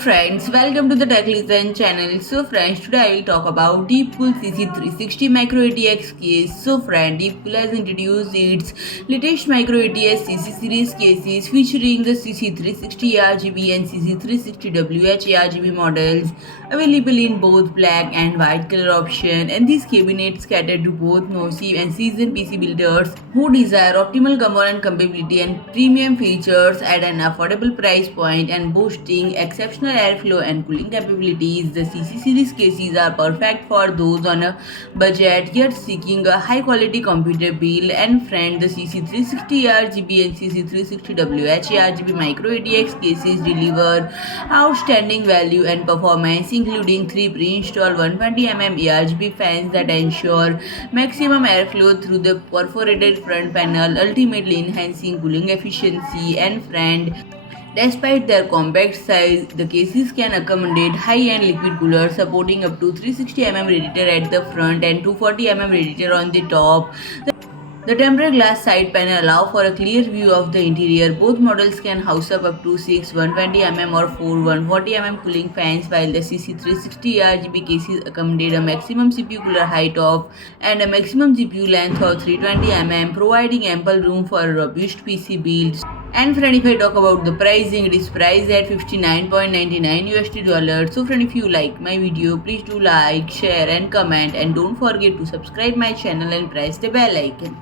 Friends, welcome to the Tech Listen channel. So friends, today I will talk about DeepCool CC360 Micro-ATX case. So friend, DeepCool has introduced its latest Micro-ATX CC series cases featuring the CC360 ARGB and CC360 ARGB models available in both black and white color option, and these cabinets cater to both novice and seasoned PC builders who desire optimal comfort and compatibility and premium features at an affordable price point and boasting exceptional airflow and cooling capabilities. The CC series cases are perfect for those on a budget yet seeking a high quality computer build. And friend, the CC360 ARGB and CC360 ARGB Micro-ATX cases deliver outstanding value and performance, including 3 pre-installed 120 ARGB fans that ensure maximum airflow through the perforated front panel, ultimately enhancing cooling efficiency. And friend, despite their compact size, the cases can accommodate high-end liquid coolers supporting up to 360 radiator at the front and 240 radiator on the top. The tempered glass side panel allow for a clear view of the interior. Both models can house up to 6 120 or 4 140 cooling fans, while the CC360 ARGB cases accommodate a maximum CPU cooler height of and a maximum GPU length of 320 providing ample room for a robust PC build. And friend, if I talk about the pricing, it is priced at $59.99 So friend, if you like my video, please do like, share and comment, and don't forget to subscribe my channel and press the bell icon.